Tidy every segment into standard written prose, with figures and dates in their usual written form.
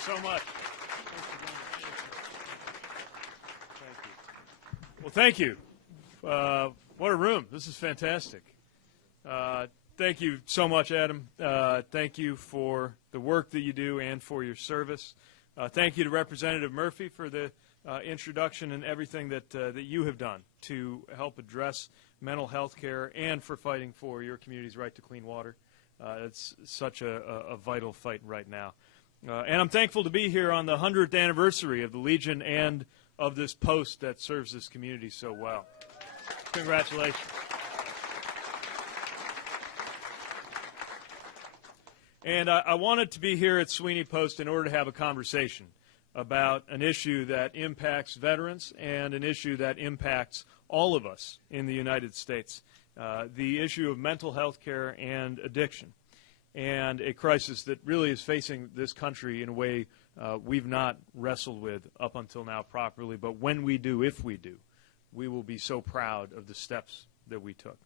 so much. Well, thank you. What a room. This is fantastic. Thank you so much, Adam. Thank you for the work that you do and for your service. Thank you to Representative Murphy for the introduction and everything that you have done to help address mental health care and for fighting for your community's right to clean water. It's such a vital fight right now. And I'm thankful to be here on the 100th anniversary of the Legion and of this post that serves this community so well. Congratulations. And I wanted to be here at Sweeney Post in order to have a conversation about an issue that impacts veterans and an issue that impacts all of us in the United States, the issue of mental health care and addiction, and a crisis that really is facing this country in a way we've not wrestled with up until now properly, but when we do, if we do, we will be so proud of the steps that we took.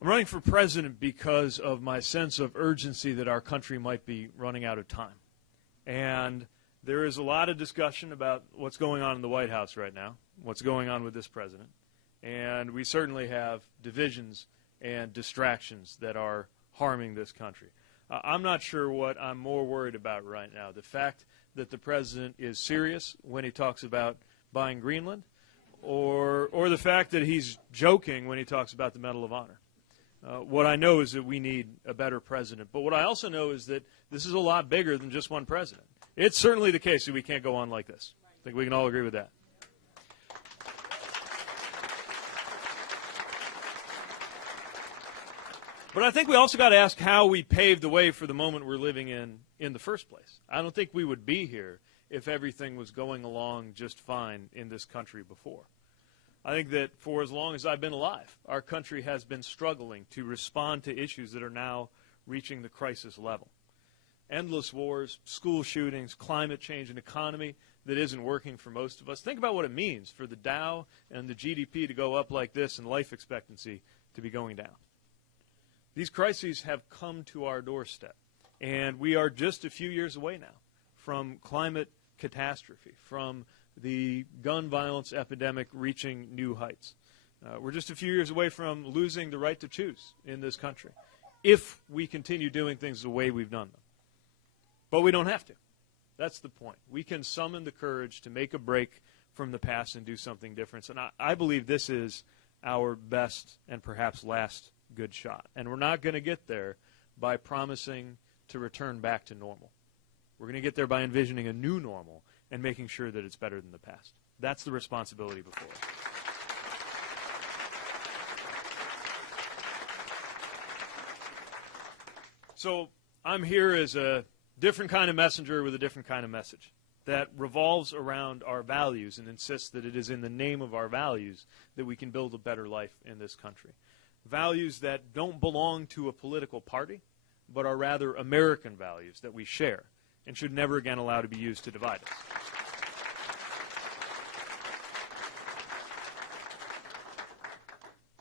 I'm running for president because of my sense of urgency that our country might be running out of time. And there is a lot of discussion about what's going on in the White House right now, what's going on with this president. And we certainly have divisions and distractions that are harming this country. I'm not sure what I'm more worried about right now, the fact that the president is serious when he talks about buying Greenland, or the fact that he's joking when he talks about the Medal of Honor. What I know is that we need a better president. But what I also know is that this is a lot bigger than just one president. It's certainly the case that we can't go on like this. I think we can all agree with that. But I think we also got to ask how we paved the way for the moment we're living in the first place. I don't think we would be here if everything was going along just fine in this country before. I think that for as long as I've been alive, our country has been struggling to respond to issues that are now reaching the crisis level. Endless wars, school shootings, climate change, an economy that isn't working for most of us. Think about what it means for the Dow and the GDP to go up like this and life expectancy to be going down. These crises have come to our doorstep, and we are just a few years away now from climate catastrophe, from the gun violence epidemic reaching new heights. We're just a few years away from losing the right to choose in this country if we continue doing things the way we've done them. But we don't have to. That's the point. We can summon the courage to make a break from the past and do something different. And I believe this is our best and perhaps last good shot. And we're not going to get there by promising to return back to normal. We're going to get there by envisioning a new normal and making sure that it's better than the past. That's the responsibility before us. So I'm here as a different kind of messenger with a different kind of message that revolves around our values and insists that it is in the name of our values that we can build a better life in this country. Values that don't belong to a political party, but are rather American values that we share and should never again allow to be used to divide us.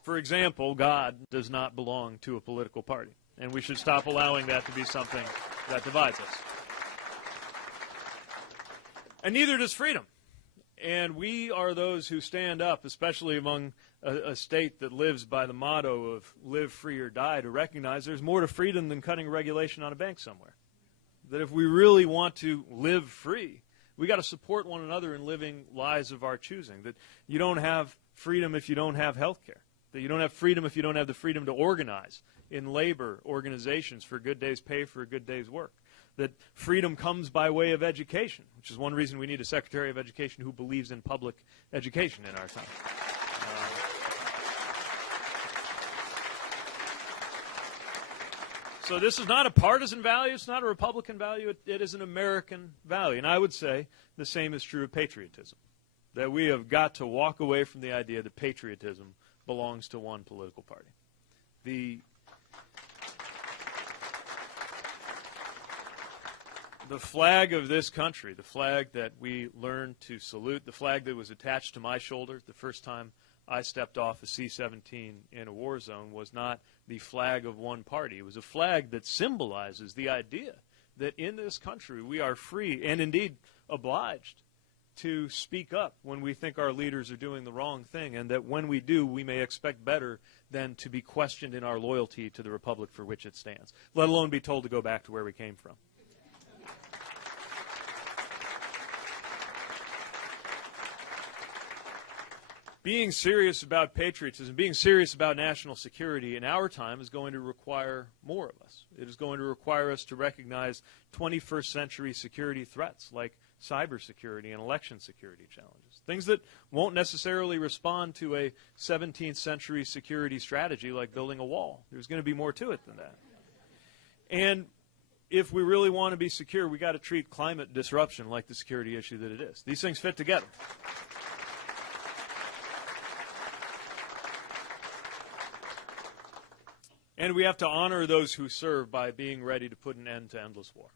For example, God does not belong to a political party, and we should stop allowing that to be something that divides us. And neither does freedom. And we are those who stand up, especially among a state that lives by the motto of live free or die, to recognize there's more to freedom than cutting regulation on a bank somewhere. That if we really want to live free, we got to support one another in living lives of our choosing. That you don't have freedom if you don't have health care. That you don't have freedom if you don't have the freedom to organize in labor organizations for a good day's pay for a good day's work. That freedom comes by way of education, which is one reason we need a Secretary of Education who believes in public education in our time. So this is not a partisan value. It's not a Republican value. It is an American value. And I would say the same is true of patriotism, that we have got to walk away from the idea that patriotism belongs to one political party. The flag of this country, the flag that we learned to salute, the flag that was attached to my shoulder the first time I stepped off a C-17 in a war zone, was not the flag of one party. It was a flag that symbolizes the idea that in this country we are free and indeed obliged to speak up when we think our leaders are doing the wrong thing, and that when we do, we may expect better than to be questioned in our loyalty to the republic for which it stands, let alone be told to go back to where we came from. Being serious about patriotism, being serious about national security in our time is going to require more of us. It is going to require us to recognize 21st century security threats like cybersecurity and election security challenges, things that won't necessarily respond to a 17th century security strategy like building a wall. There's going to be more to it than that. And if we really want to be secure, we got to treat climate disruption like the security issue that it is. These things fit together. And we have to honor those who serve by being ready to put an end to endless war.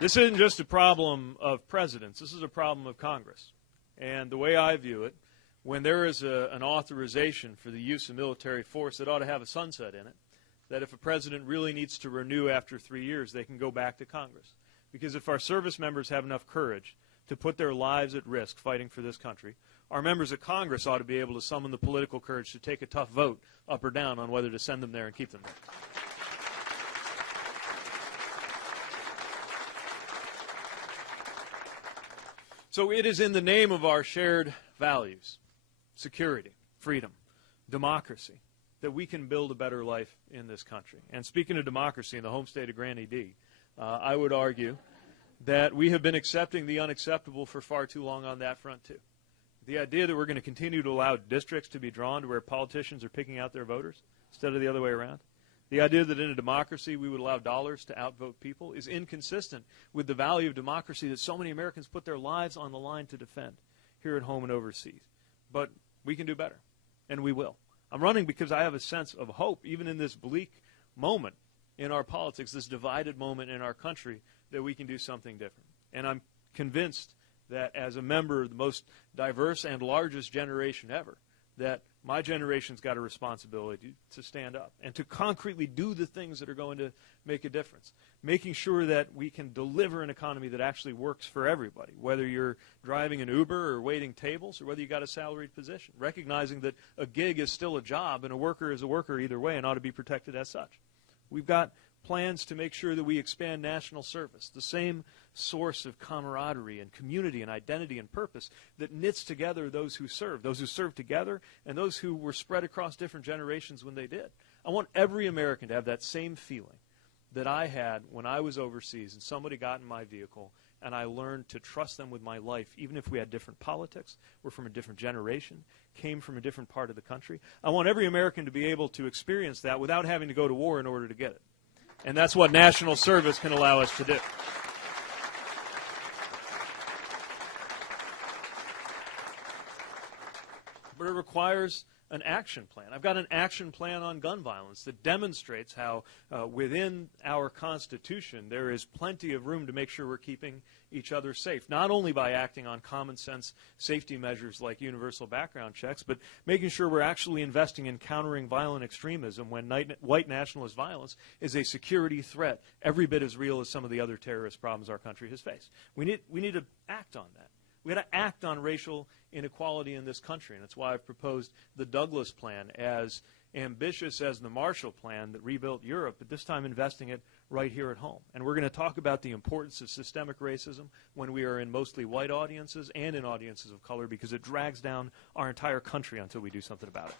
This isn't just a problem of presidents. This is a problem of Congress. And the way I view it, when there is an authorization for the use of military force, it ought to have a sunset in it, that if a president really needs to renew after 3 years, they can go back to Congress. Because if our service members have enough courage to put their lives at risk fighting for this country, our members of Congress ought to be able to summon the political courage to take a tough vote up or down on whether to send them there and keep them there. So it is in the name of our shared values, security, freedom, democracy, that we can build a better life in this country. And speaking of democracy in the home state of Granny D, I would argue that we have been accepting the unacceptable for far too long on that front too. The idea that we're going to continue to allow districts to be drawn to where politicians are picking out their voters instead of the other way around, the idea that in a democracy we would allow dollars to outvote people is inconsistent with the value of democracy that so many Americans put their lives on the line to defend here at home and overseas. But we can do better, and we will. I'm running because I have a sense of hope, even in this bleak moment in our politics, this divided moment in our country, that we can do something different. And I'm convinced that as a member of the most diverse and largest generation ever, that my generation's got a responsibility to stand up and to concretely do the things that are going to make a difference, making sure that we can deliver an economy that actually works for everybody, whether you're driving an Uber or waiting tables or whether you got a salaried position, recognizing that a gig is still a job and a worker is a worker either way and ought to be protected as such. We've got plans to make sure that we expand national service, the same source of camaraderie and community and identity and purpose that knits together those who serve together, and those who were spread across different generations when they did. I want every American to have that same feeling that I had when I was overseas and somebody got in my vehicle and I learned to trust them with my life, even if we had different politics, were from a different generation, came from a different part of the country. I want every American to be able to experience that without having to go to war in order to get it. And that's what national service can allow us to do. But it requires an action plan. I've got an action plan on gun violence that demonstrates how within our Constitution there is plenty of room to make sure we're keeping each other safe, not only by acting on common sense safety measures like universal background checks, but making sure we're actually investing in countering violent extremism when white nationalist violence is a security threat every bit as real as some of the other terrorist problems our country has faced. We need to act on that. We got to act on racial inequality in this country, and that's why I've proposed the Douglas Plan, as ambitious as the Marshall Plan that rebuilt Europe, but this time investing it right here at home. And we're going to talk about the importance of systemic racism when we are in mostly white audiences and in audiences of color, because it drags down our entire country until we do something about it.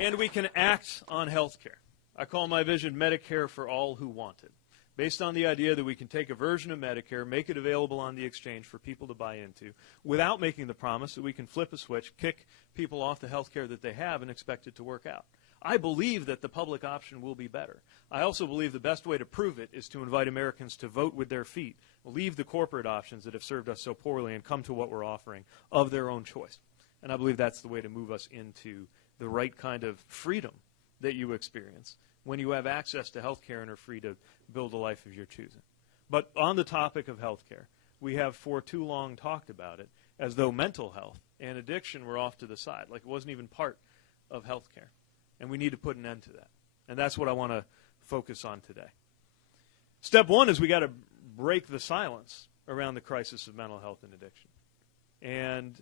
And we can act on health care. I call my vision Medicare for all who want it, based on the idea that we can take a version of Medicare, make it available on the exchange for people to buy into, without making the promise that we can flip a switch, kick people off the health care that they have, and expect it to work out. I believe that the public option will be better. I also believe the best way to prove it is to invite Americans to vote with their feet, leave the corporate options that have served us so poorly, and come to what we're offering of their own choice. And I believe that's the way to move us into the right kind of freedom that you experience when you have access to health care and are free to build a life of your choosing. But on the topic of health care, we have for too long talked about it as though mental health and addiction were off to the side, like it wasn't even part of health care. And we need to put an end to that. And that's what I want to focus on today. Step one is we got to break the silence around the crisis of mental health and addiction. And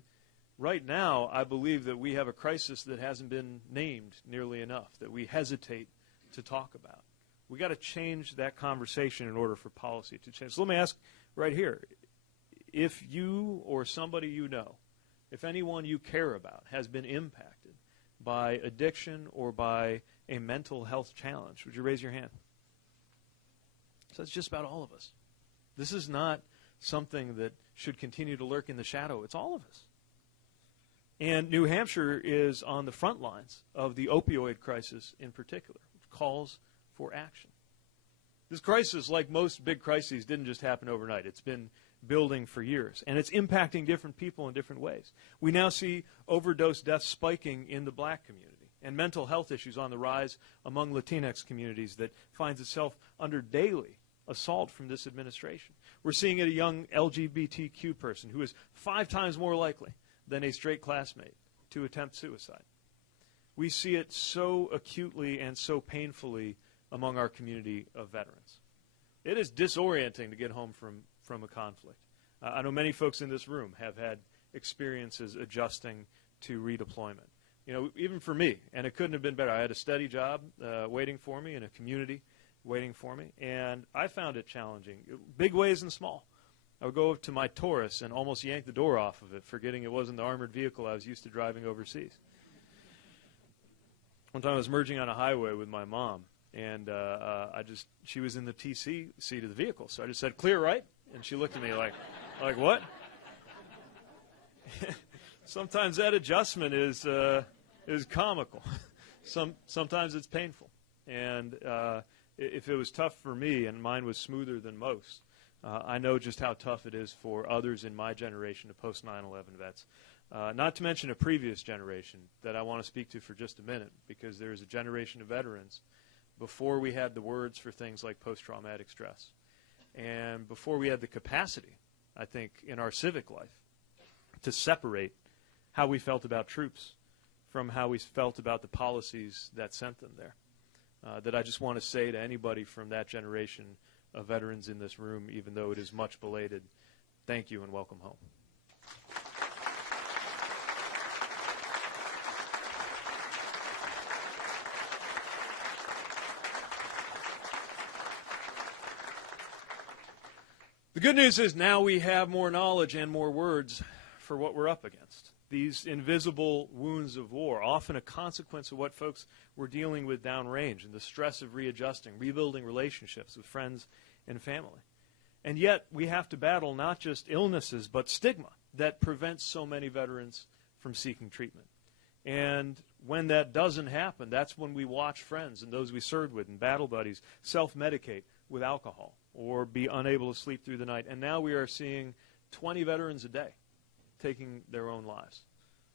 right now, I believe that we have a crisis that hasn't been named nearly enough, that we hesitate to talk about. We got to change that conversation in order for policy to change. So let me ask right here, if you or somebody you know, if anyone you care about has been impacted by addiction or by a mental health challenge, would you raise your hand? So it's just about all of us. This is not something that should continue to lurk in the shadow. It's all of us. And New Hampshire is on the front lines of the opioid crisis in particular, which calls for action. This crisis, like most big crises, didn't just happen overnight. It's been building for years, and it's impacting different people in different ways. We now see overdose deaths spiking in the black community and mental health issues on the rise among Latinx communities that finds itself under daily assault from this administration. We're seeing it a young LGBTQ person who is 5 times more likely than a straight classmate to attempt suicide. We see it so acutely and so painfully among our community of veterans. It is disorienting to get home from a conflict. I know many folks in this room have had experiences adjusting to redeployment. You know, even for me, and it couldn't have been better. I had a steady job waiting for me in a community waiting for me, and I found it challenging, big ways and small. I would go up to my Taurus and almost yank the door off of it, forgetting it wasn't the armored vehicle I was used to driving overseas. One time I was merging on a highway with my mom, and she was in the TC seat of the vehicle, so I just said, "Clear right?" And she looked at me like what? Sometimes that adjustment is comical. Sometimes it's painful. And if it was tough for me, and mine was smoother than most, I know just how tough it is for others in my generation of post 9/11 vets. Not to mention a previous generation that I want to speak to for just a minute, because there is a generation of veterans before we had the words for things like post-traumatic stress, and before we had the capacity, I think, in our civic life to separate how we felt about troops from how we felt about the policies that sent them there. That I just want to say to anybody from that generation of veterans in this room, even though it is much belated, thank you and welcome home. The good news is now we have more knowledge and more words for what we're up against. These invisible wounds of war, often a consequence of what folks were dealing with downrange and the stress of readjusting, rebuilding relationships with friends and family. And yet we have to battle not just illnesses, but stigma that prevents so many veterans from seeking treatment. And when that doesn't happen, that's when we watch friends and those we served with and battle buddies self-medicate with alcohol or be unable to sleep through the night. And now we are seeing 20 veterans a day taking their own lives,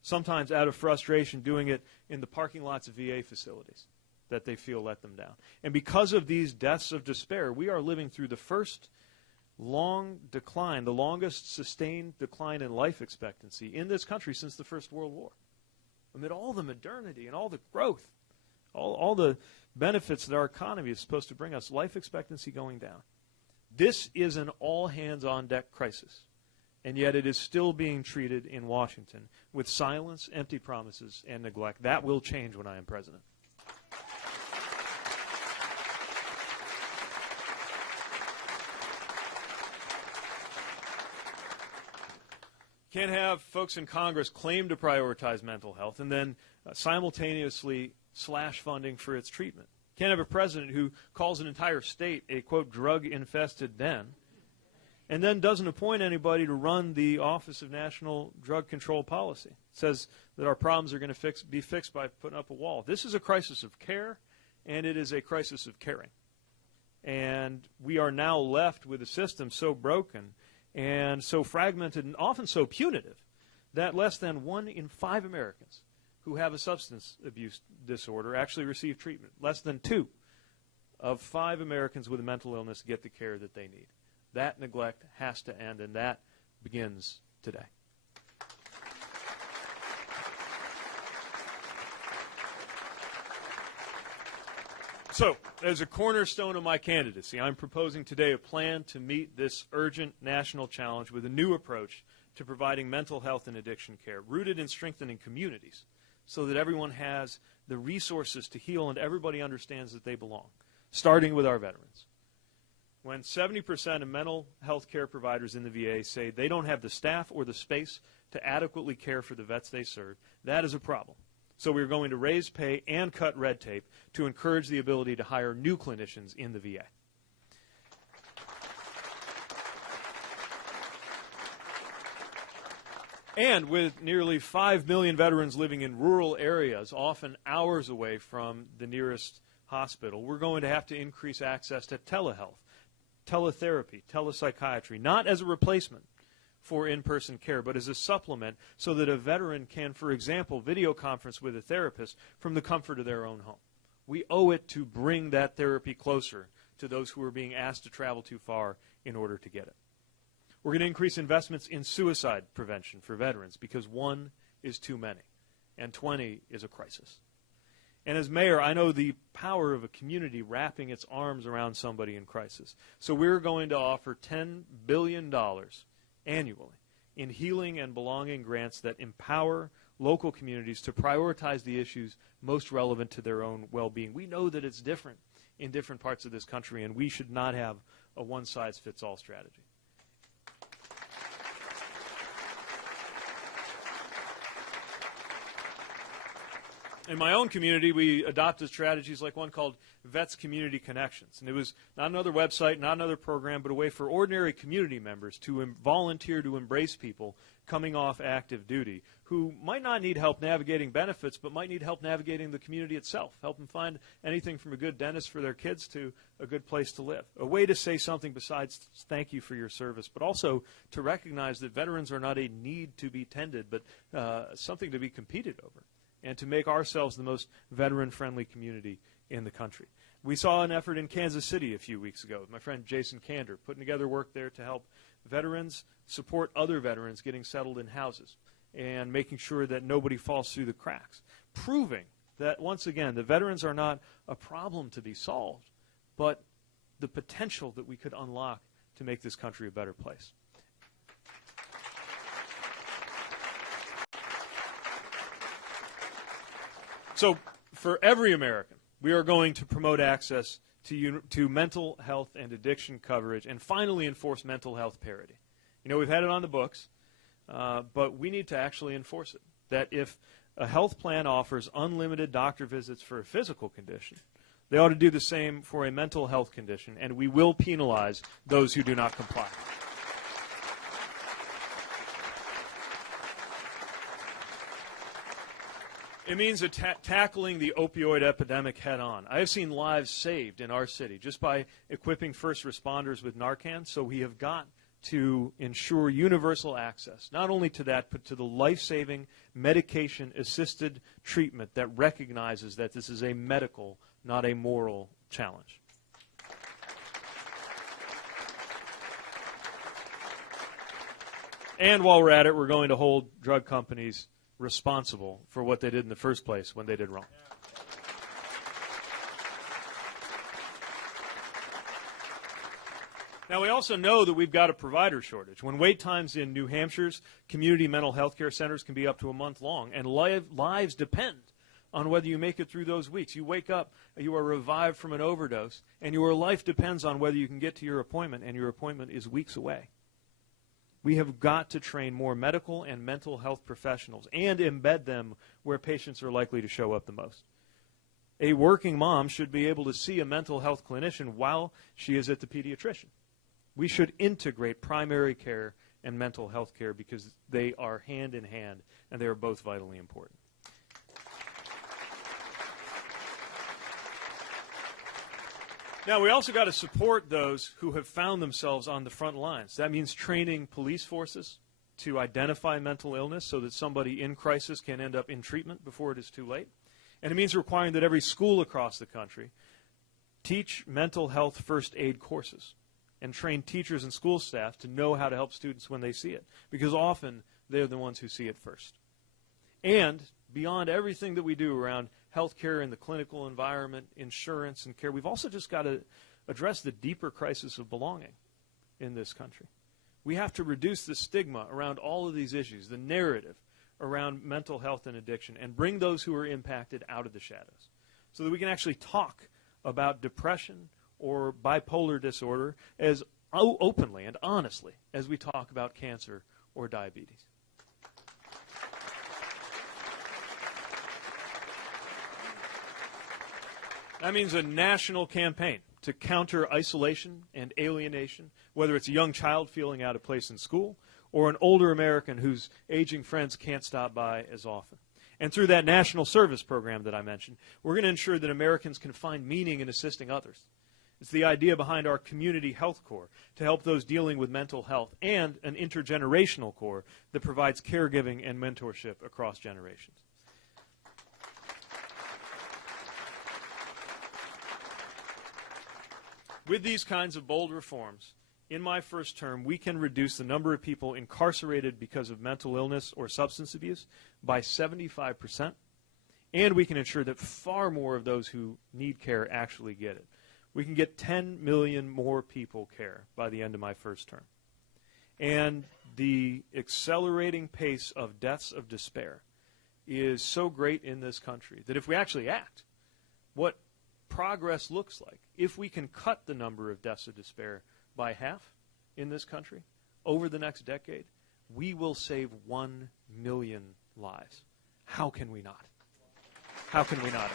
sometimes out of frustration, doing it in the parking lots of VA facilities that they feel let them down. And because of these deaths of despair, we are living through the first long decline, the longest sustained decline in life expectancy in this country since the First World War. Amid all the modernity and all the growth, all the benefits that our economy is supposed to bring us, life expectancy going down. This is an all-hands-on-deck crisis. And yet it is still being treated in Washington with silence, empty promises, and neglect. That will change when I am president. Can't have folks in Congress claim to prioritize mental health and then simultaneously slash funding for its treatment. Can't have a president who calls an entire state a, quote, drug-infested den, and then doesn't appoint anybody to run the Office of National Drug Control Policy. It says that our problems are going to be fixed by putting up a wall. This is a crisis of care, and it is a crisis of caring. And we are now left with a system so broken and so fragmented and often so punitive that less than 1 in 5 Americans who have a substance abuse disorder actually receive treatment. Less than 2 of 5 Americans with a mental illness get the care that they need. That neglect has to end, and that begins today. So, as a cornerstone of my candidacy, I'm proposing today a plan to meet this urgent national challenge with a new approach to providing mental health and addiction care, rooted in strengthening communities, so that everyone has the resources to heal and everybody understands that they belong, starting with our veterans. When 70% of mental health care providers in the VA say they don't have the staff or the space to adequately care for the vets they serve, that is a problem. So we're going to raise pay and cut red tape to encourage the ability to hire new clinicians in the VA. And with nearly 5 million veterans living in rural areas, often hours away from the nearest hospital, we're going to have to increase access to telehealth, teletherapy, telepsychiatry, not as a replacement for in-person care, but as a supplement so that a veteran can, for example, video conference with a therapist from the comfort of their own home. We owe it to bring that therapy closer to those who are being asked to travel too far in order to get it. We're going to increase investments in suicide prevention for veterans because 1 is too many and 20 is a crisis. And as mayor, I know the power of a community wrapping its arms around somebody in crisis. So we're going to offer $10 billion annually in healing and belonging grants that empower local communities to prioritize the issues most relevant to their own well-being. We know that it's different in different parts of this country, and we should not have a one-size-fits-all strategy. In my own community, we adopted strategies like one called Vets Community Connections. And it was not another website, not another program, but a way for ordinary community members to volunteer to embrace people coming off active duty who might not need help navigating benefits, but might need help navigating the community itself, help them find anything from a good dentist for their kids to a good place to live. A way to say something besides thank you for your service, but also to recognize that veterans are not a need to be tended, but something to be competed over, and to make ourselves the most veteran-friendly community in the country. We saw an effort in Kansas City a few weeks ago with my friend Jason Kander, putting together work there to help veterans support other veterans getting settled in houses and making sure that nobody falls through the cracks, proving that, once again, the veterans are not a problem to be solved, but the potential that we could unlock to make this country a better place. So for every American, we are going to promote access to mental health and addiction coverage and finally enforce mental health parity. You know, we've had it on the books, but we need to actually enforce it. That if a health plan offers unlimited doctor visits for a physical condition, they ought to do the same for a mental health condition, and we will penalize those who do not comply. It means tackling the opioid epidemic head-on. I have seen lives saved in our city just by equipping first responders with Narcan, so we have got to ensure universal access, not only to that, but to the life-saving medication-assisted treatment that recognizes that this is a medical, not a moral challenge. And while we're at it, we're going to hold drug companies responsible for what they did in the first place when they did wrong. Now, we also know that we've got a provider shortage. When wait times in New Hampshire's community mental health care centers can be up to a month long, and lives depend on whether you make it through those weeks. You wake up, you are revived from an overdose, and your life depends on whether you can get to your appointment, and your appointment is weeks away. We have got to train more medical and mental health professionals and embed them where patients are likely to show up the most. A working mom should be able to see a mental health clinician while she is at the pediatrician. We should integrate primary care and mental health care because they are hand in hand and they are both vitally important. Now, we also got to support those who have found themselves on the front lines. That means training police forces to identify mental illness so that somebody in crisis can end up in treatment before it is too late. And it means requiring that every school across the country teach mental health first aid courses and train teachers and school staff to know how to help students when they see it, because often they're the ones who see it first. And beyond everything that we do around healthcare and the clinical environment, insurance and care, we've also just got to address the deeper crisis of belonging in this country. We have to reduce the stigma around all of these issues, the narrative around mental health and addiction, and bring those who are impacted out of the shadows so that we can actually talk about depression or bipolar disorder as openly and honestly as we talk about cancer or diabetes. That means a national campaign to counter isolation and alienation, whether it's a young child feeling out of place in school or an older American whose aging friends can't stop by as often. And through that national service program that I mentioned, we're going to ensure that Americans can find meaning in assisting others. It's the idea behind our community health corps to help those dealing with mental health, and an intergenerational corps that provides caregiving and mentorship across generations. With these kinds of bold reforms, in my first term, we can reduce the number of people incarcerated because of mental illness or substance abuse by 75%, and we can ensure that far more of those who need care actually get it. We can get 10 million more people care by the end of my first term. And the accelerating pace of deaths of despair is so great in this country that if we actually act, what progress looks like, if we can cut the number of deaths of despair by half in this country over the next decade, we will save 1 million lives. How can we not? How can we not?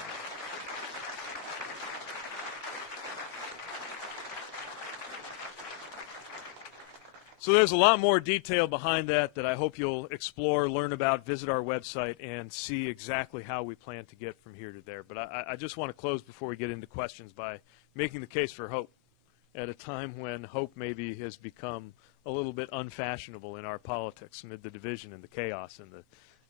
So there's a lot more detail behind that I hope you'll explore, learn about, visit our website, and see exactly how we plan to get from here to there. But I just want to close before we get into questions by making the case for hope at a time when hope maybe has become a little bit unfashionable in our politics amid the division and the chaos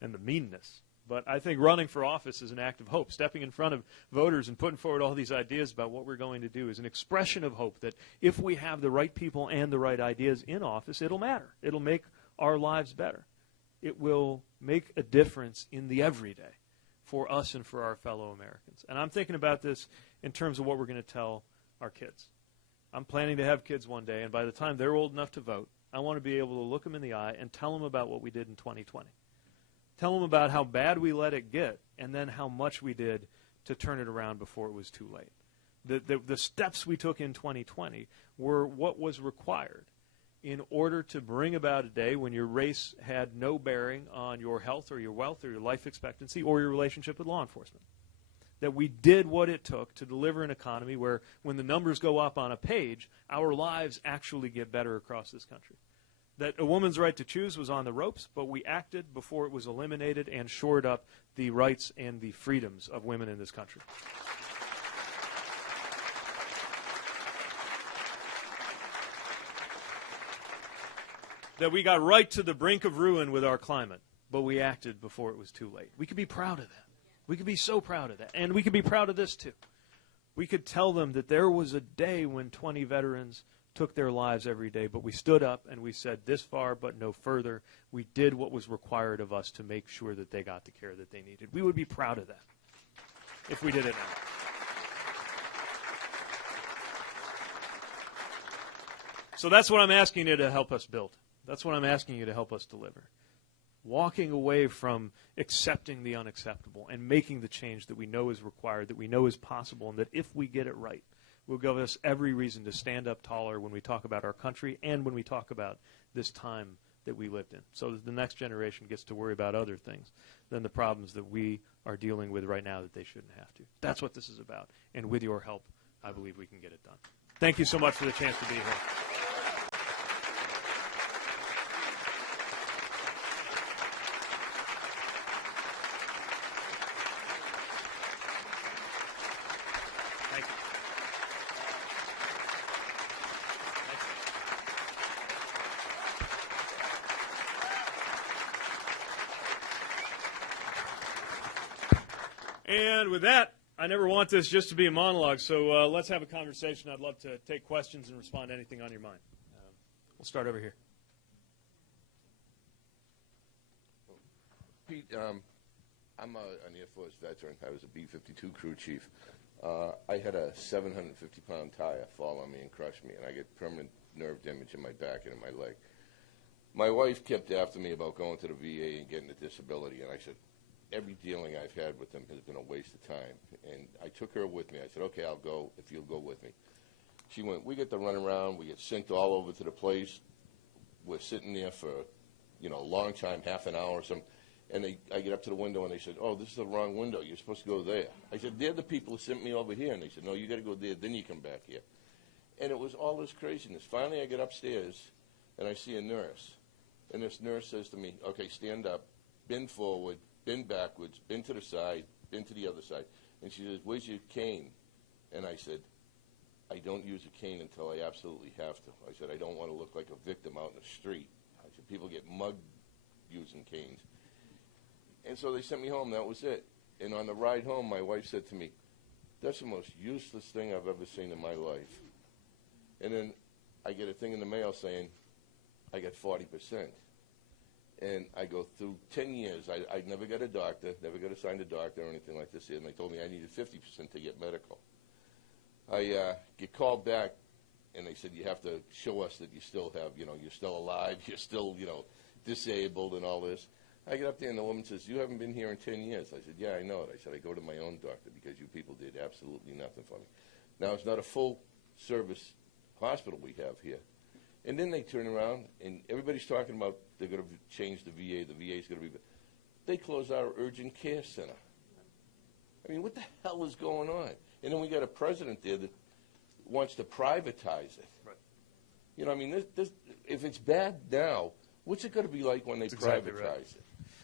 and the meanness. But I think running for office is an act of hope. Stepping in front of voters and putting forward all these ideas about what we're going to do is an expression of hope that if we have the right people and the right ideas in office, it'll matter. It'll make our lives better. It will make a difference in the everyday for us and for our fellow Americans. And I'm thinking about this in terms of what we're going to tell our kids. I'm planning to have kids one day, and by the time they're old enough to vote, I want to be able to look them in the eye and tell them about what we did in 2020. Tell them about how bad we let it get, and then how much we did to turn it around before it was too late. The steps we took in 2020 were what was required in order to bring about a day when your race had no bearing on your health or your wealth or your life expectancy or your relationship with law enforcement. That we did what it took to deliver an economy where when the numbers go up on a page, our lives actually get better across this country. That a woman's right to choose was on the ropes, but we acted before it was eliminated and shored up the rights and the freedoms of women in this country. That we got right to the brink of ruin with our climate, but we acted before it was too late. We could be proud of that. We could be so proud of that. And we could be proud of this, too. We could tell them that there was a day when 20 veterans took their lives every day, but we stood up and we said, this far but no further. We did what was required of us to make sure that they got the care that they needed. We would be proud of that if we did it now. So that's what I'm asking you to help us build. That's what I'm asking you to help us deliver. Walking away from accepting the unacceptable and making the change that we know is required, that we know is possible, and that if we get it right, will give us every reason to stand up taller when we talk about our country and when we talk about this time that we lived in, so that the next generation gets to worry about other things than the problems that we are dealing with right now that they shouldn't have to. That's what this is about, and with your help, I believe we can get it done. Thank you so much for the chance to be here. And with that, I never want this just to be a monologue, so let's have a conversation. I'd love to take questions and respond to anything on your mind. We'll start over here. Pete, I'm an Air Force veteran. I was a B-52 crew chief. I had a 750-pound tire fall on me and crush me, and I get permanent nerve damage in my back and in my leg. My wife kept after me about going to the VA and getting a disability, and I said, every dealing I've had with them has been a waste of time. And I took her with me. I said, okay, I'll go if you'll go with me. She went, we get to run around. We get synced all over to the place. We're sitting there for, a long time, half an hour or something. And I get up to the window, and they said, oh, this is the wrong window. You're supposed to go there. I said, they're the people who sent me over here. And they said, no, you got to go there, then you come back here. And it was all this craziness. Finally, I get upstairs, and I see a nurse. And this nurse says to me, okay, stand up, bend forward, bend backwards, bend to the side, bend to the other side. And she says, where's your cane? And I said, I don't use a cane until I absolutely have to. I said, I don't want to look like a victim out in the street. I said, people get mugged using canes. And so they sent me home. That was it. And on the ride home, my wife said to me, that's the most useless thing I've ever seen in my life. And then I get a thing in the mail saying, I got 40%. And I go through 10 years. I never got a doctor, never got assigned a doctor or anything like this. And they told me I needed 50% to get medical. I get called back, and they said, you have to show us that you still have, you're still alive, you're still, disabled and all this. I get up there, and the woman says, you haven't been here in 10 years. I said, yeah, I know it. I said, I go to my own doctor because you people did absolutely nothing for me. Now, it's not a full-service hospital we have here. And then they turn around, and everybody's talking about they're going to change the VA. The VA's going to be... They close our urgent care center. I mean, what the hell is going on? And then we got a president there that wants to privatize it. Right. If it's bad now, what's it going to be like when they privatize it?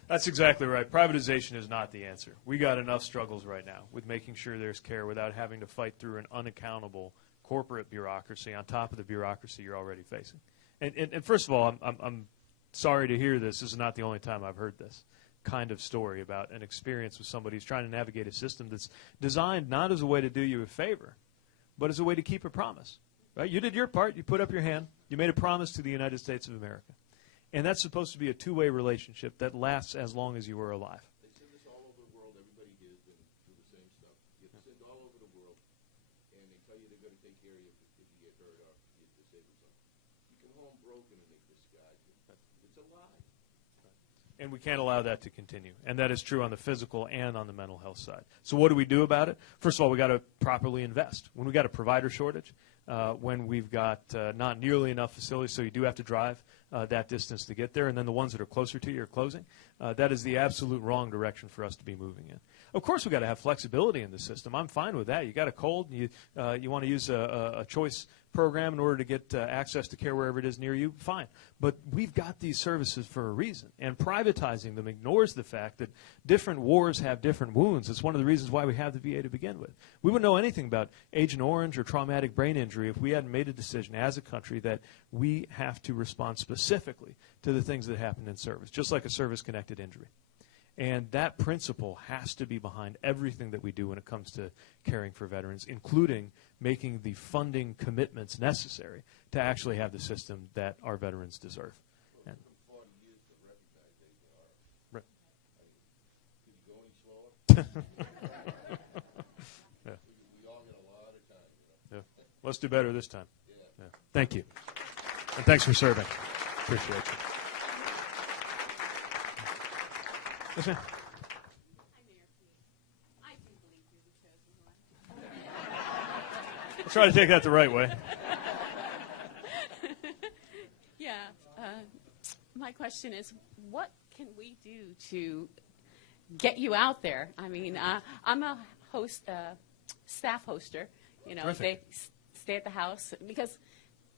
That's exactly right. Privatization is not the answer. We got enough struggles right now with making sure there's care without having to fight through an unaccountable corporate bureaucracy on top of the bureaucracy you're already facing. And first of all, I'm sorry to hear this. This is not the only time I've heard this kind of story about an experience with somebody who's trying to navigate a system that's designed not as a way to do you a favor, but as a way to keep a promise. Right? You did your part. You put up your hand. You made a promise to the United States of America. And that's supposed to be a two-way relationship that lasts as long as you were alive. They send us all over the world. Everybody here has been through the same stuff. You get sent all over the world, and they tell you they're going to take care of you if you get hurt or you get disabled. You come home broken and they disguise it. It's a lie. And we can't allow that to continue. And that is true on the physical and on the mental health side. So what do we do about it? First of all, we got to properly invest. When we got a provider shortage, when we've got not nearly enough facilities, so you do have to drive that distance to get there, and then the ones that are closer to you are closing, that is the absolute wrong direction for us to be moving in. Of course, we've got to have flexibility in the system. I'm fine with that. You got a cold, you want to use a choice program in order to get access to care wherever it is near you, fine. But we've got these services for a reason, and privatizing them ignores the fact that different wars have different wounds. It's one of the reasons why we have the VA to begin with. We wouldn't know anything about Agent Orange or traumatic brain injury if we hadn't made a decision as a country that we have to respond specifically to the things that happen in service, just like a service-connected injury. And that principle has to be behind everything that we do when it comes to caring for veterans, including making the funding commitments necessary to actually have the system that our veterans deserve. Well, it took 40 years to recognize they are. Right. Could you go any slower? Yeah. We all get a lot of time. Yeah. Let's do better this time. Yeah. Yeah. Thank you. And thanks for serving. Appreciate you. Yes, ma'am. I'll try to take that the right way. Yeah. My question is, what can we do to get you out there? I mean, I'm a host, staff hoster. Terrific. They stay at the house because,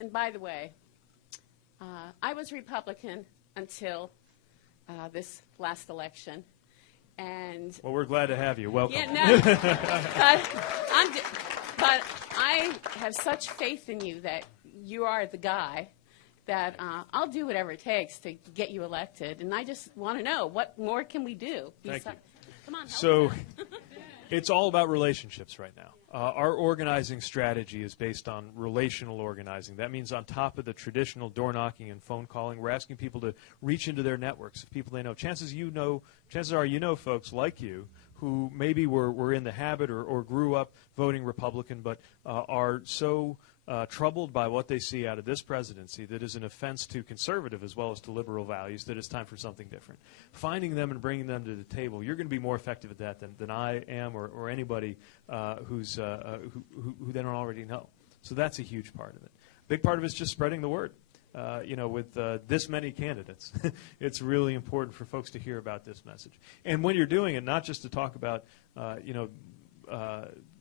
and by the way, I was Republican until this last election, and Well, we're glad to have you. Welcome. yeah, no, but I have such faith in you that you are the guy that I'll do whatever it takes to get you elected, and I just want to know what more can we do? Thank you. Come on, help So, us out. It's all about relationships right now. Our organizing strategy is based on relational organizing. That means on top of the traditional door knocking and phone calling, we're asking people to reach into their networks of people they know. Chances are you know folks like you who maybe were in the habit or grew up voting Republican but are so troubled by what they see out of this presidency that is an offense to conservative as well as to liberal values, that it's time for something different. Finding them and bringing them to the table, you're going to be more effective at that than I am or anybody who they don't already know. So that's a huge part of it. Big part of it is just spreading the word. With this many candidates, it's really important for folks to hear about this message. And when you're doing it, not just to talk about,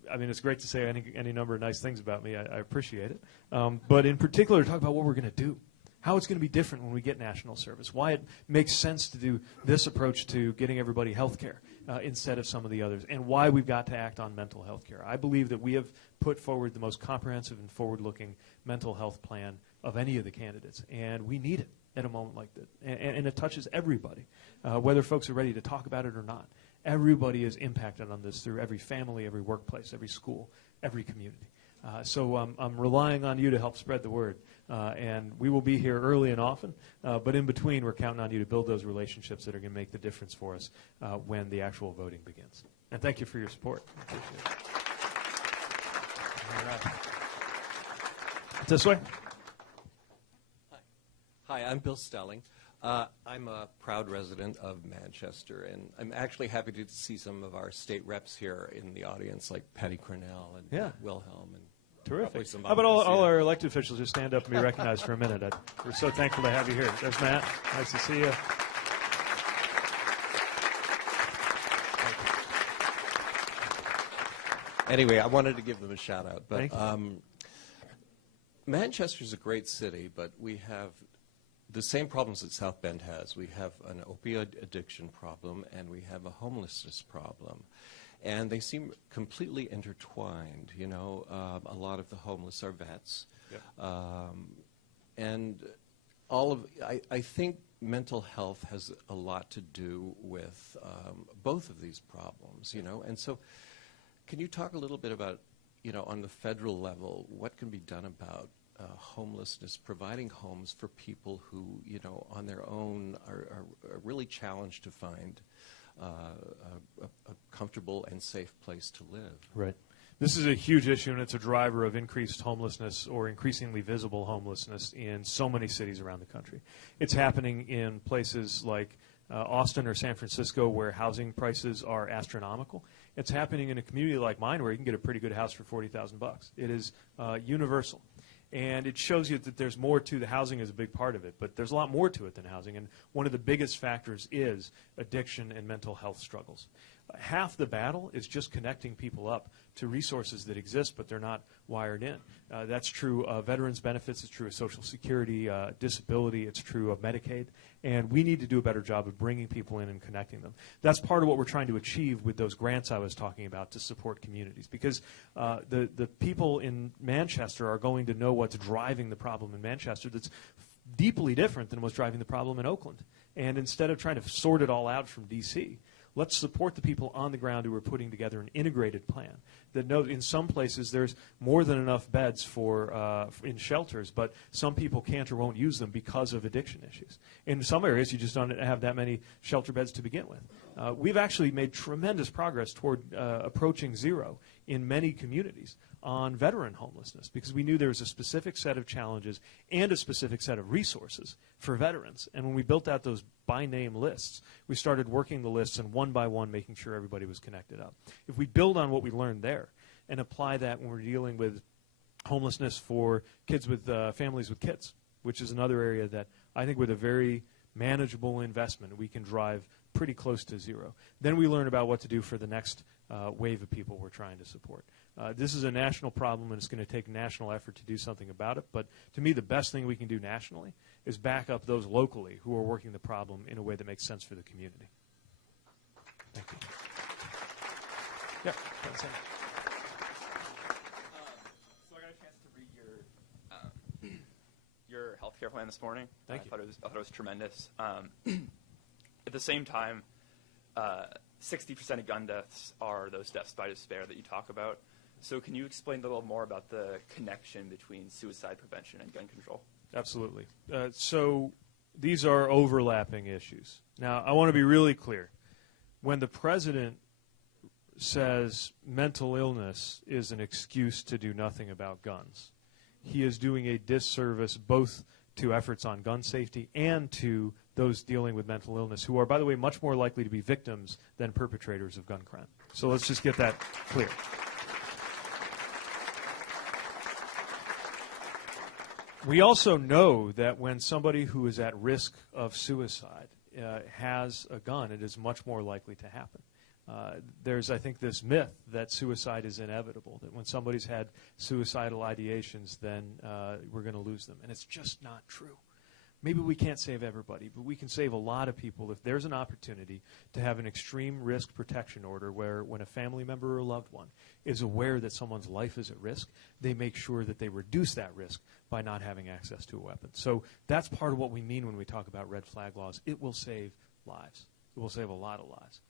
it's great to say any number of nice things about me. I appreciate it. But in particular, to talk about what we're going to do, how it's going to be different when we get national service, why it makes sense to do this approach to getting everybody health care instead of some of the others, and why we've got to act on mental health care. I believe that we have put forward the most comprehensive and forward-looking mental health plan of any of the candidates, and we need it at a moment like that. And it touches everybody, whether folks are ready to talk about it or not. Everybody is impacted on this through every family, every workplace, every school, every community. So I'm relying on you to help spread the word. And we will be here early and often, but in between, we're counting on you to build those relationships that are going to make the difference for us when the actual voting begins. And thank you for your support. I appreciate it. All right. This way. Hi, I'm Bill Stelling. I'm a proud resident of Manchester, and I'm actually happy to see some of our state reps here in the audience, like Patty Cornell and Wilhelm. And terrific. How about all our elected officials just stand up and be recognized for a minute? We're so thankful to have you here. There's Matt. Nice to see you. Anyway, I wanted to give them a shout out. But Thank you. Manchester's a great city, but we have the same problems that South Bend has. We have an opioid addiction problem, and we have a homelessness problem. And they seem completely intertwined. A lot of the homeless are vets. Yep. And I think mental health has a lot to do with both of these problems, And so can you talk a little bit about, on the federal level, what can be done about homelessness, providing homes for people who, on their own are really challenged to find a comfortable and safe place to live. Right. This is a huge issue, and it's a driver of increased homelessness or increasingly visible homelessness in so many cities around the country. It's happening in places like Austin or San Francisco where housing prices are astronomical. It's happening in a community like mine where you can get a pretty good house for $40,000. It is universal. And it shows you that there's more to the housing is a big part of it, but there's a lot more to it than housing. And one of the biggest factors is addiction and mental health struggles. Half the battle is just connecting people up to resources that exist, but they're not wired in. That's true of veterans benefits. It's true of Social Security, disability. It's true of Medicaid. And we need to do a better job of bringing people in and connecting them. That's part of what we're trying to achieve with those grants I was talking about to support communities. Because the people in Manchester are going to know what's driving the problem in Manchester that's deeply different than what's driving the problem in Oakland. And instead of trying to sort it all out from D.C., let's support the people on the ground who are putting together an integrated plan that knows in some places there's more than enough beds for in shelters, but some people can't or won't use them because of addiction issues. In some areas, you just don't have that many shelter beds to begin with. We've actually made tremendous progress toward approaching zero in many communities on veteran homelessness because we knew there was a specific set of challenges and a specific set of resources for veterans. And when we built out those by-name lists, we started working the lists and one by one making sure everybody was connected up. If we build on what we learned there and apply that when we're dealing with homelessness for kids with families with kids, which is another area that I think with a very manageable investment we can drive pretty close to zero. Then we learn about what to do for the next wave of people we're trying to support. This is a national problem, and it's going to take national effort to do something about it. But to me, the best thing we can do nationally is back up those locally who are working the problem in a way that makes sense for the community. Thank you. Yeah. So I got a chance to read your healthcare plan this morning. Thank you. I thought it was tremendous. At the same time, 60% of gun deaths are those deaths by despair that you talk about. So can you explain a little more about the connection between suicide prevention and gun control? Absolutely. So these are overlapping issues. Now, I want to be really clear. When the president says mental illness is an excuse to do nothing about guns, he is doing a disservice both to efforts on gun safety and to those dealing with mental illness, who are, by the way, much more likely to be victims than perpetrators of gun crime. So let's just get that clear. We also know that when somebody who is at risk of suicide has a gun, it is much more likely to happen. There's, I think, this myth that suicide is inevitable, that when somebody's had suicidal ideations, then we're going to lose them. And it's just not true. Maybe we can't save everybody, but we can save a lot of people if there's an opportunity to have an extreme risk protection order where when a family member or a loved one is aware that someone's life is at risk, they make sure that they reduce that risk by not having access to a weapon. So that's part of what we mean when we talk about red flag laws. It will save lives. It will save a lot of lives.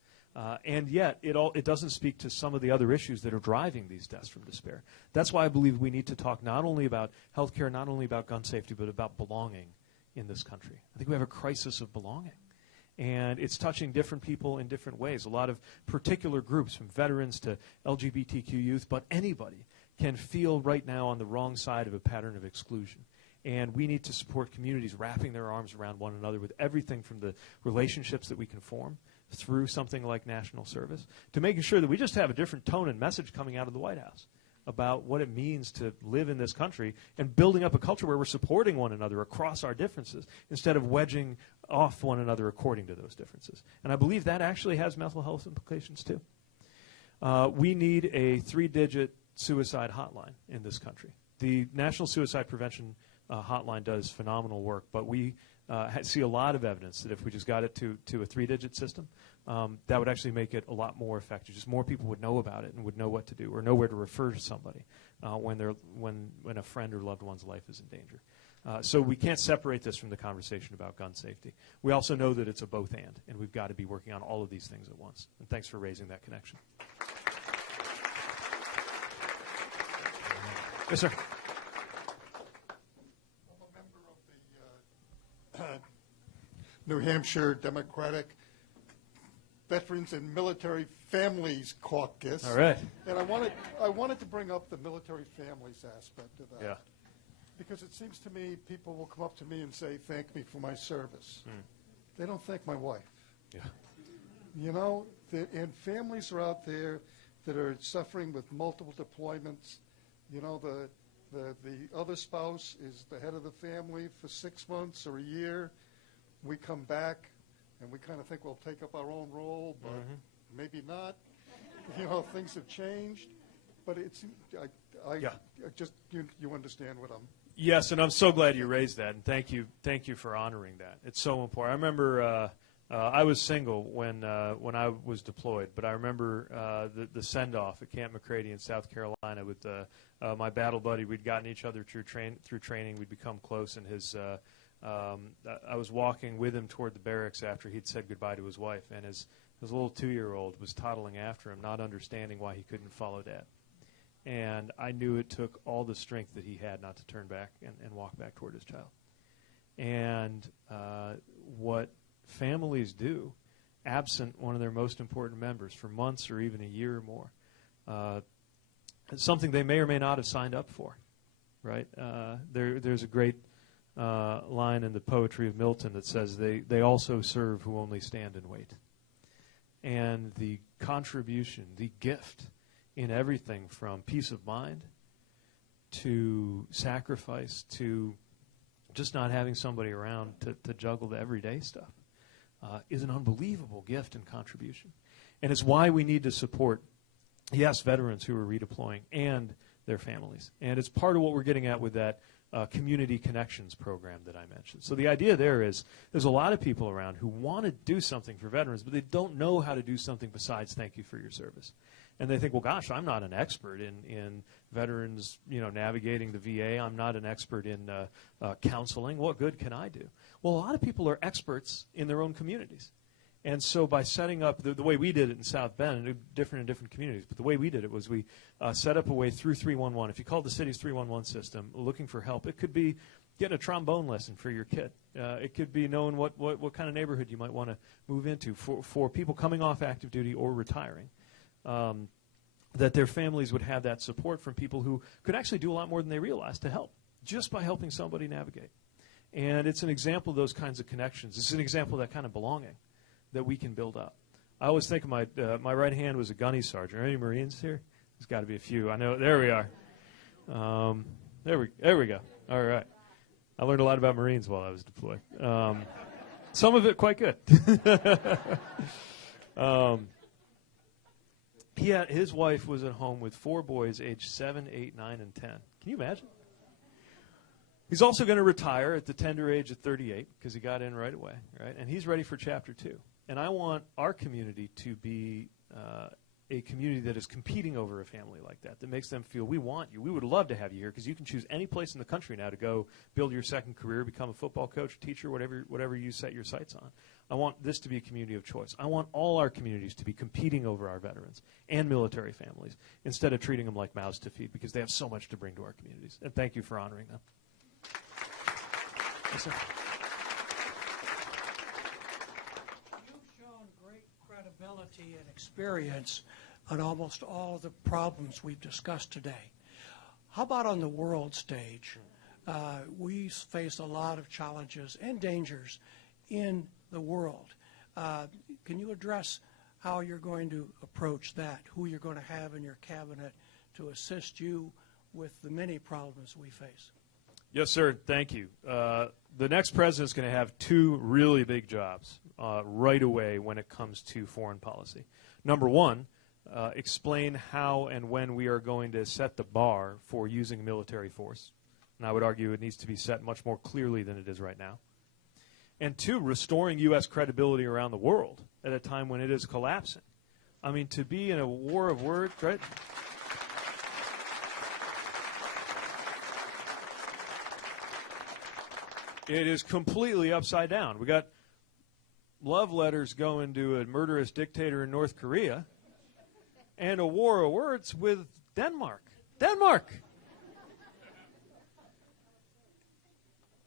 And yet, it doesn't speak to some of the other issues that are driving these deaths from despair. That's why I believe we need to talk not only about health care, not only about gun safety, but about belonging in this country. I think we have a crisis of belonging. And it's touching different people in different ways. A lot of particular groups, from veterans to LGBTQ youth, but anybody can feel right now on the wrong side of a pattern of exclusion. And we need to support communities wrapping their arms around one another with everything from the relationships that we can form through something like national service to making sure that we just have a different tone and message coming out of the White House about what it means to live in this country and building up a culture where we're supporting one another across our differences instead of wedging off one another according to those differences. And I believe that actually has mental health implications too. We need a 3-digit suicide hotline in this country. The National Suicide Prevention Hotline does phenomenal work, but we see a lot of evidence that if we just got it to a 3-digit system, that would actually make it a lot more effective. Just more people would know about it and would know what to do or know where to refer to somebody when a friend or loved one's life is in danger. So we can't separate this from the conversation about gun safety. We also know that it's a both and we've got to be working on all of these things at once. And thanks for raising that connection. Yes, sir. New Hampshire Democratic Veterans and Military Families Caucus. All right. And I wanted to bring up the military families aspect of that. Yeah. Because it seems to me people will come up to me and say, thank me for my service. They don't thank my wife. Yeah. You know, and families are out there that are suffering with multiple deployments. You know, the other spouse is the head of the family for 6 months or a year. We come back, and we kind of think we'll take up our own role, but maybe not. You know, things have changed. But it's, you understand what I'm. Yes, and I'm so glad you raised that, and thank you for honoring that. It's so important. I remember I was single when I was deployed, but I remember the send-off at Camp McCready in South Carolina with my battle buddy. We'd gotten each other through training. We'd become close, and I was walking with him toward the barracks after he'd said goodbye to his wife, and his little 2-year-old was toddling after him, not understanding why he couldn't follow Dad. And I knew it took all the strength that he had not to turn back and walk back toward his child. And what families do, absent one of their most important members for months or even a year or more, it's something they may or may not have signed up for, right? There's a great line in the poetry of Milton that says, they also serve who only stand and wait. And the contribution, the gift in everything from peace of mind to sacrifice to just not having somebody around to juggle the everyday stuff is an unbelievable gift and contribution. And it's why we need to support, yes, veterans who are redeploying and their families. And it's part of what we're getting at with that community connections program that I mentioned. So the idea there is there's a lot of people around who want to do something for veterans, but they don't know how to do something besides thank you for your service. And they think, well, gosh, I'm not an expert in veterans, navigating the VA. I'm not an expert in counseling. What good can I do? Well, a lot of people are experts in their own communities. And so by setting up the way we did it in South Bend, different in different communities, but the way we did it was we set up a way through 311. If you called the city's 311 system looking for help, it could be getting a trombone lesson for your kid. It could be knowing what kind of neighborhood you might want to move into for people coming off active duty or retiring, that their families would have that support from people who could actually do a lot more than they realize to help, just by helping somebody navigate. And it's an example of those kinds of connections. It's an example of that kind of belonging that we can build up. I always think of my right hand was a gunny sergeant. Are any Marines here? There's got to be a few. I know. There we are. There we go. All right. I learned a lot about Marines while I was deployed. Some of it quite good. His wife was at home with 4 boys aged 7, 8, 9, and 10. Can you imagine? He's also going to retire at the tender age of 38 because he got in right away, right? And he's ready for Chapter 2. And I want our community to be a community that is competing over a family like that makes them feel, we want you. We would love to have you here because you can choose any place in the country now to go build your second career, become a football coach, teacher, whatever you set your sights on. I want this to be a community of choice. I want all our communities to be competing over our veterans and military families instead of treating them like mouths to feed because they have so much to bring to our communities. And thank you for honoring them. Yes, sir. You've shown great credibility and experience on almost all of the problems we've discussed today. How about on the world stage? We face a lot of challenges and dangers in the world. Can you address how you're going to approach that, who you're going to have in your cabinet to assist you with the many problems we face? Yes, sir. Thank you. The next president is going to have 2 really big jobs right away when it comes to foreign policy. Number 1, explain how and when we are going to set the bar for using military force. And I would argue it needs to be set much more clearly than it is right now. And 2, restoring U.S. credibility around the world at a time when it is collapsing. I mean, to be in a war of words, right? It is completely upside down. We got love letters going to a murderous dictator in North Korea and a war of words with Denmark.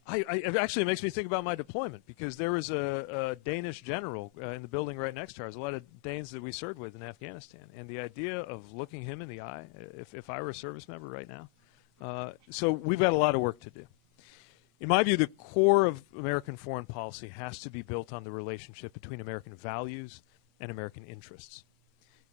It actually makes me think about my deployment because there was a Danish general in the building right next to ours, a lot of Danes that we served with in Afghanistan. And the idea of looking him in the eye, if I were a service member right now. So we've got a lot of work to do. In my view, the core of American foreign policy has to be built on the relationship between American values and American interests.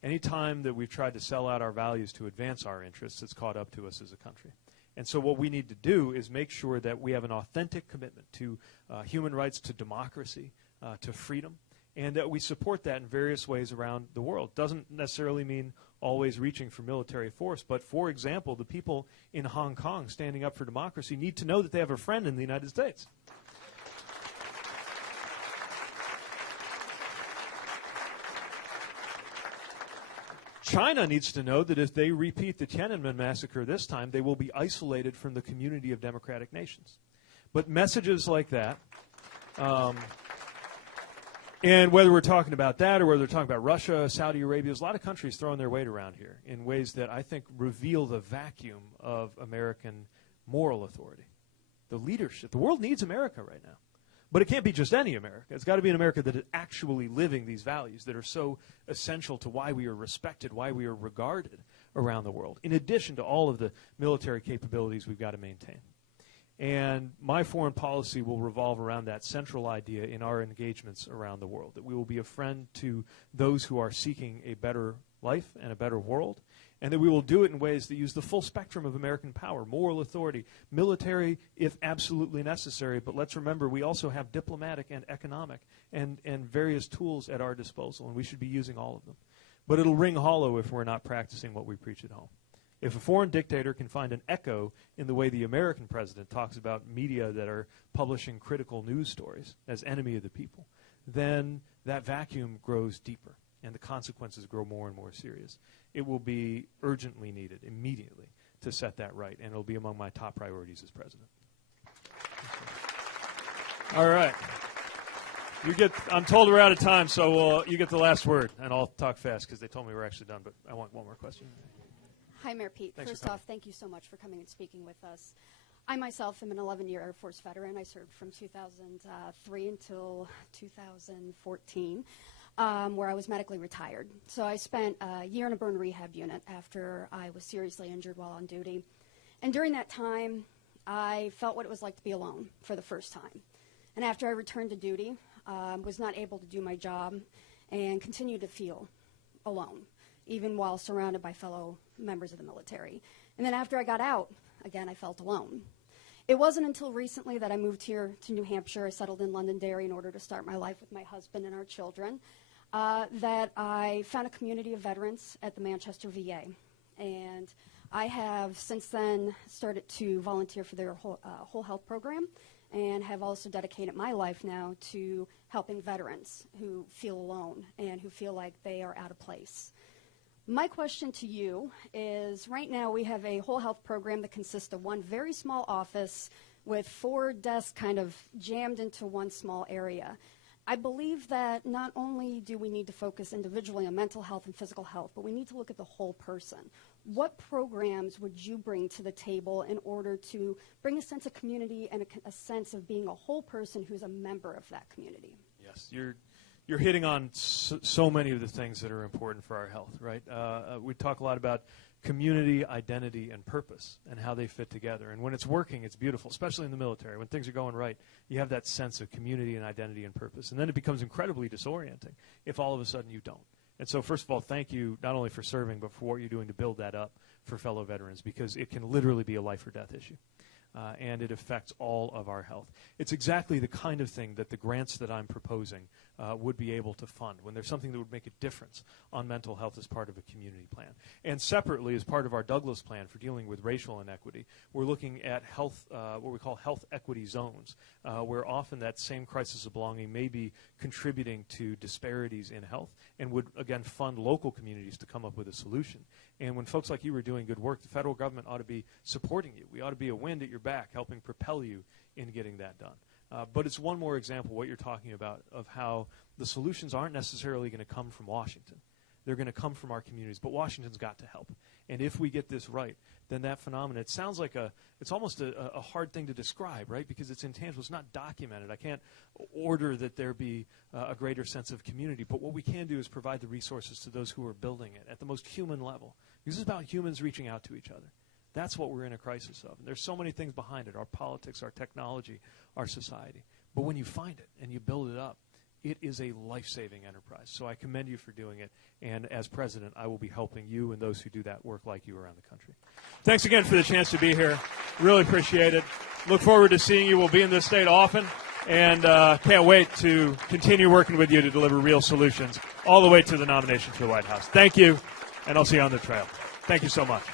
Any time that we've tried to sell out our values to advance our interests, it's caught up to us as a country. And so what we need to do is make sure that we have an authentic commitment to human rights, to democracy, to freedom, and that we support that in various ways around the world. Doesn't necessarily mean always reaching for military force, but for example, the people in Hong Kong standing up for democracy need to know that they have a friend in the United States. China needs to know that if they repeat the Tiananmen massacre this time, they will be isolated from the community of democratic nations. But messages like that, and whether we're talking about that or whether we're talking about Russia, Saudi Arabia, there's a lot of countries throwing their weight around here in ways that I think reveal the vacuum of American moral authority. The leadership. The world needs America right now. But it can't be just any America. It's got to be an America that is actually living these values that are so essential to why we are respected, why we are regarded around the world, in addition to all of the military capabilities we've got to maintain. And my foreign policy will revolve around that central idea in our engagements around the world, that we will be a friend to those who are seeking a better life and a better world, and that we will do it in ways that use the full spectrum of American power, moral authority, military if absolutely necessary, but let's remember we also have diplomatic and economic and various tools at our disposal, and we should be using all of them. But it'll ring hollow if we're not practicing what we preach at home. If a foreign dictator can find an echo in the way the American president talks about media that are publishing critical news stories as enemy of the people, then that vacuum grows deeper and the consequences grow more and more serious. It will be urgently needed immediately to set that right, and it'll be among my top priorities as president. All right. I'm told we're out of time, so you get the last word, and I'll talk fast because they told me we're actually done, but I want one more question. Hi, Mayor Pete. Thanks First for coming. off, thank you so much for coming and speaking with us. I myself am an 11-year Air Force veteran. I served from 2003 until 2014, where I was medically retired. So I spent a year in a burn rehab unit after I was seriously injured while on duty. And during that time, I felt what it was like to be alone for the first time. And after I returned to duty, was not able to do my job and continued to feel alone, even while surrounded by fellow members of the military. And then after I got out, again, I felt alone. It wasn't until recently that I moved here to New Hampshire. I settled in Londonderry in order to start my life with my husband and our children, that I found a community of veterans at the Manchester VA. And I have since then started to volunteer for their whole health program, and have also dedicated my life now to helping veterans who feel alone and who feel like they are out of place. My question to you is, right now we have a whole health program that consists of one very small office with 4 desks kind of jammed into one small area. I believe that not only do we need to focus individually on mental health and physical health, but we need to look at the whole person. What programs would you bring to the table in order to bring a sense of community and a sense of being a whole person who's a member of that community? Yes, you're hitting on so many of the things that are important for our health, right? We talk a lot about community, identity, and purpose and how they fit together. And when it's working, it's beautiful, especially in the military. When things are going right, you have that sense of community and identity and purpose. And then it becomes incredibly disorienting if all of a sudden you don't. And so, first of all, thank you not only for serving, but for what you're doing to build that up for fellow veterans, because it can literally be a life or death issue. And it affects all of our health. It's exactly the kind of thing that the grants that I'm proposing would be able to fund, when there's something that would make a difference on mental health as part of a community plan. And separately, as part of our Douglas plan for dealing with racial inequity, we're looking at health, what we call health equity zones, where often that same crisis of belonging may be contributing to disparities in health, and would, again, fund local communities to come up with a solution. And when folks like you are doing good work, the federal government ought to be supporting you. We ought to be a wind at your back, helping propel you in getting that done. But it's one more example, what you're talking about, of how the solutions aren't necessarily going to come from Washington. They're going to come from our communities, but Washington's got to help. And if we get this right, then that phenomenon, it sounds like it's almost a hard thing to describe, right? Because it's intangible, it's not documented. I can't order that there be a greater sense of community, but what we can do is provide the resources to those who are building it at the most human level. This is about humans reaching out to each other. That's what we're in a crisis of. And there's so many things behind it, our politics, our technology, our society. But when you find it and you build it up, it is a life-saving enterprise. So I commend you for doing it. And as president, I will be helping you and those who do that work like you around the country. Thanks again for the chance to be here. Really appreciate it. Look forward to seeing you. We'll be in this state often. And can't wait to continue working with you to deliver real solutions all the way to the nomination for the White House. Thank you, and I'll see you on the trail. Thank you so much.